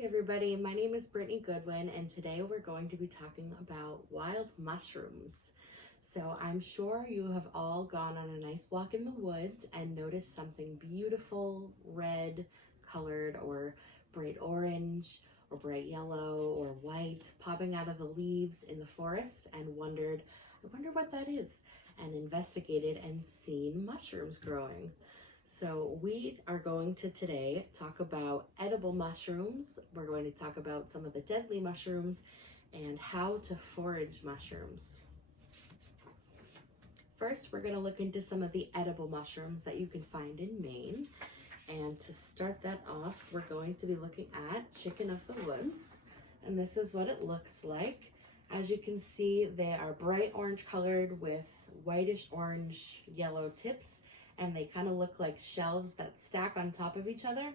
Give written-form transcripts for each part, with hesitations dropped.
Hi everybody, my name is Brittany Goodwin and today we're going to be talking about wild mushrooms. So I'm sure you have all gone on a nice walk in the woods and noticed something beautiful, red colored or bright orange or bright yellow or white popping out of the leaves in the forest and I wonder what that is, and investigated and seen mushrooms growing. So we are going to today talk about edible mushrooms. We're going to talk about some of the deadly mushrooms and how to forage mushrooms. First, we're going to look into some of the edible mushrooms that you can find in Maine. And to start that off, we're going to be looking at chicken of the woods. And this is what it looks like. As you can see, they are bright orange colored with whitish orange yellow tips. And they kind of look like shelves that stack on top of each other.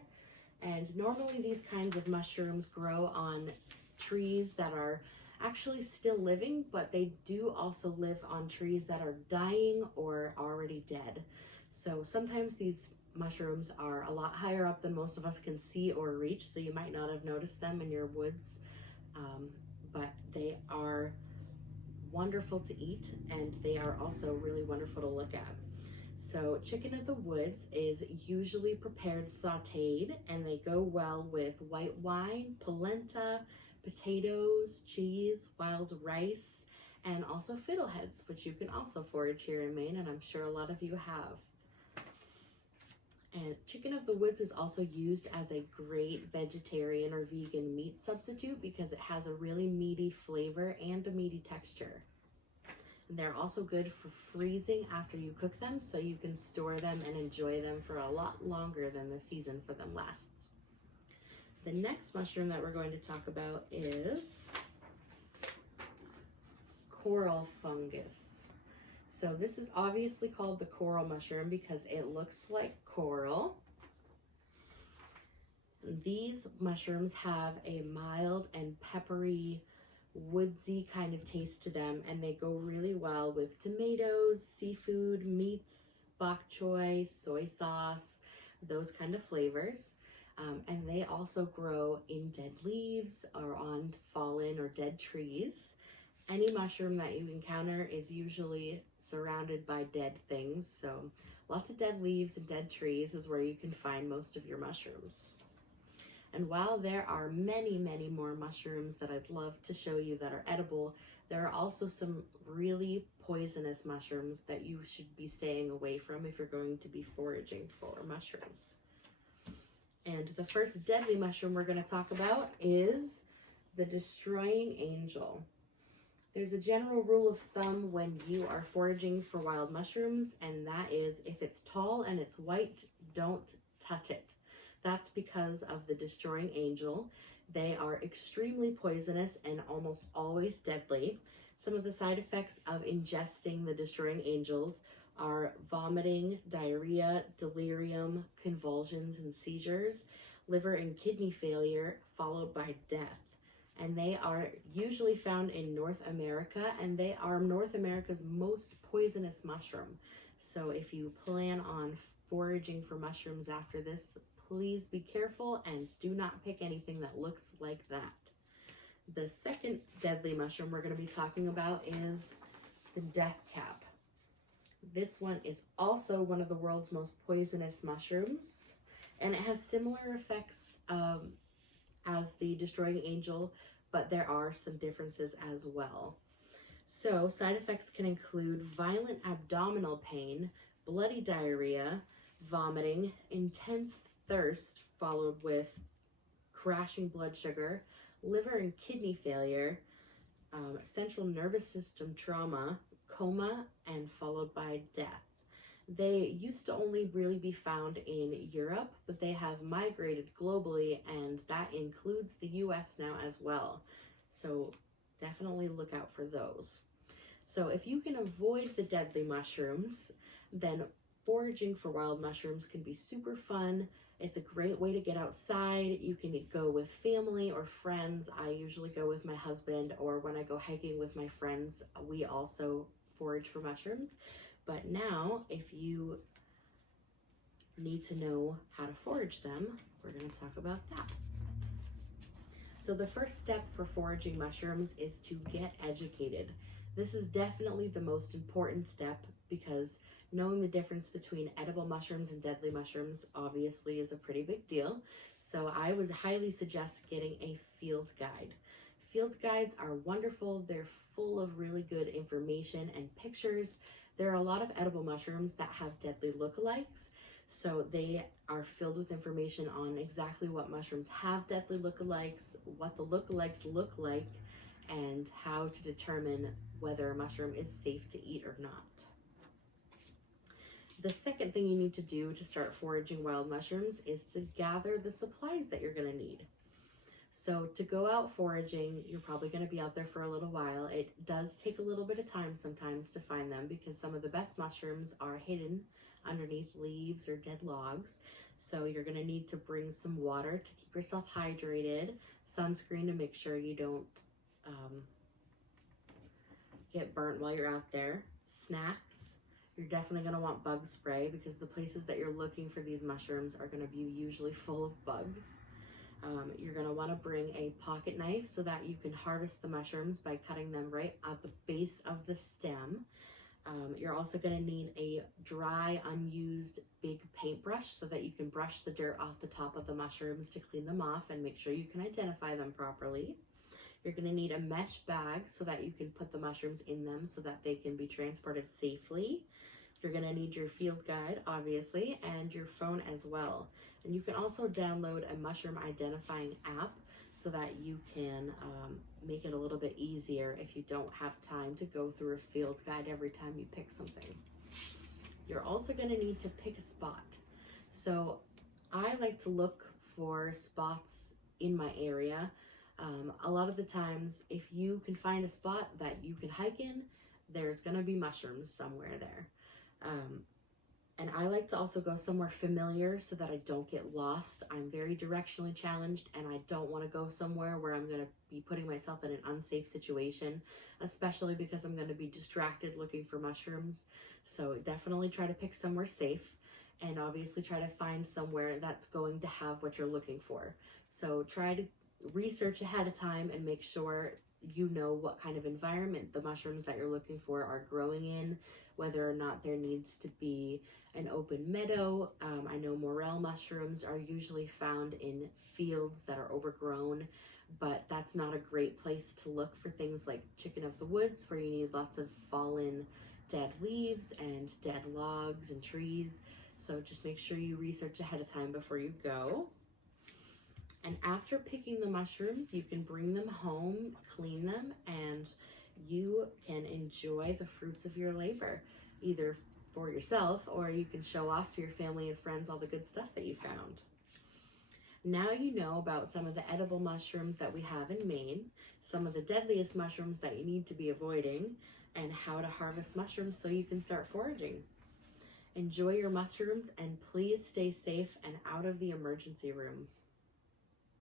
And normally these kinds of mushrooms grow on trees that are actually still living, but they do also live on trees that are dying or already dead. So sometimes these mushrooms are a lot higher up than most of us can see or reach, so you might not have noticed them in your woods, but they are wonderful to eat, and they are also really wonderful to look at. So chicken of the woods is usually prepared sauteed, and they go well with white wine, polenta, potatoes, cheese, wild rice, and also fiddleheads, which you can also forage here in Maine, and I'm sure a lot of you have. And chicken of the woods is also used as a great vegetarian or vegan meat substitute because it has a really meaty flavor and a meaty texture. And they're also good for freezing after you cook them, so you can store them and enjoy them for a lot longer than the season for them lasts. The next mushroom that we're going to talk about is coral fungus. So this is obviously called the coral mushroom because it looks like coral. These mushrooms have a mild and peppery woodsy kind of taste to them, and they go really well with tomatoes, seafood, meats, bok choy, soy sauce, those kind of flavors. And they also grow in dead leaves or on fallen or dead trees. Any mushroom that you encounter is usually surrounded by dead things, so lots of dead leaves and dead trees is where you can find most of your mushrooms. And while there are many, many more mushrooms that I'd love to show you that are edible, there are also some really poisonous mushrooms that you should be staying away from if you're going to be foraging for mushrooms. And the first deadly mushroom we're going to talk about is the destroying angel. There's a general rule of thumb when you are foraging for wild mushrooms, and that is if it's tall and it's white, don't touch it. That's because of the destroying angel. They are extremely poisonous and almost always deadly. Some of the side effects of ingesting the destroying angels are vomiting, diarrhea, delirium, convulsions and seizures, liver and kidney failure, followed by death. And they are usually found in North America, and they are North America's most poisonous mushroom. So if you plan on foraging for mushrooms after this, please be careful and do not pick anything that looks like that. The second deadly mushroom we're going to be talking about is the death cap. This one is also one of the world's most poisonous mushrooms, and it has similar effects as the destroying angel, but there are some differences as well. So side effects can include violent abdominal pain, bloody diarrhea, vomiting, intense thirst followed with crashing blood sugar, liver and kidney failure, central nervous system trauma, coma, and followed by death. They used to only really be found in Europe, but they have migrated globally, and that includes the US now as well. So definitely look out for those. So if you can avoid the deadly mushrooms, then foraging for wild mushrooms can be super fun. It's a great way to get outside. You can go with family or friends. I usually go with my husband, or when I go hiking with my friends, we also forage for mushrooms. But now, if you need to know how to forage them, we're going to talk about that. So the first step for foraging mushrooms is to get educated. This is definitely the most important step because knowing the difference between edible mushrooms and deadly mushrooms obviously is a pretty big deal. So I would highly suggest getting a field guide. Field guides are wonderful. They're full of really good information and pictures. There are a lot of edible mushrooms that have deadly lookalikes. So they are filled with information on exactly what mushrooms have deadly lookalikes, what the lookalikes look like, and how to determine whether a mushroom is safe to eat or not. The second thing you need to do to start foraging wild mushrooms is to gather the supplies that you're going to need. So to go out foraging, you're probably going to be out there for a little while. It does take a little bit of time sometimes to find them because some of the best mushrooms are hidden underneath leaves or dead logs. So you're going to need to bring some water to keep yourself hydrated, sunscreen to make sure you don't get burnt while you're out there, snacks. You're definitely going to want bug spray because the places that you're looking for these mushrooms are going to be usually full of bugs. You're going to want to bring a pocket knife so that you can harvest the mushrooms by cutting them right at the base of the stem. You're also going to need a dry, unused big paintbrush so that you can brush the dirt off the top of the mushrooms to clean them off and make sure you can identify them properly. You're going to need a mesh bag so that you can put the mushrooms in them so that they can be transported safely. You're going to need your field guide, obviously, and your phone as well. And you can also download a mushroom identifying app so that you can make it a little bit easier if you don't have time to go through a field guide every time you pick something. You're also going to need to pick a spot. So I like to look for spots in my area. A lot of the times, if you can find a spot that you can hike in, there's going to be mushrooms somewhere there. And I like to also go somewhere familiar so that I don't get lost. I'm very directionally challenged and I don't want to go somewhere where I'm going to be putting myself in an unsafe situation, especially because I'm going to be distracted looking for mushrooms. So definitely try to pick somewhere safe and obviously try to find somewhere that's going to have what you're looking for. So try to research ahead of time and make sure you know what kind of environment the mushrooms that you're looking for are growing in, whether or not there needs to be an open meadow. I know morel mushrooms are usually found in fields that are overgrown, but that's not a great place to look for things like chicken of the woods, where you need lots of fallen dead leaves and dead logs and trees. So just make sure you research ahead of time before you go. And after picking the mushrooms, you can bring them home, clean them, and you can enjoy the fruits of your labor, either for yourself or you can show off to your family and friends all the good stuff that you found. Now you know about some of the edible mushrooms that we have in Maine, some of the deadliest mushrooms that you need to be avoiding, and how to harvest mushrooms so you can start foraging. Enjoy your mushrooms and please stay safe and out of the emergency room.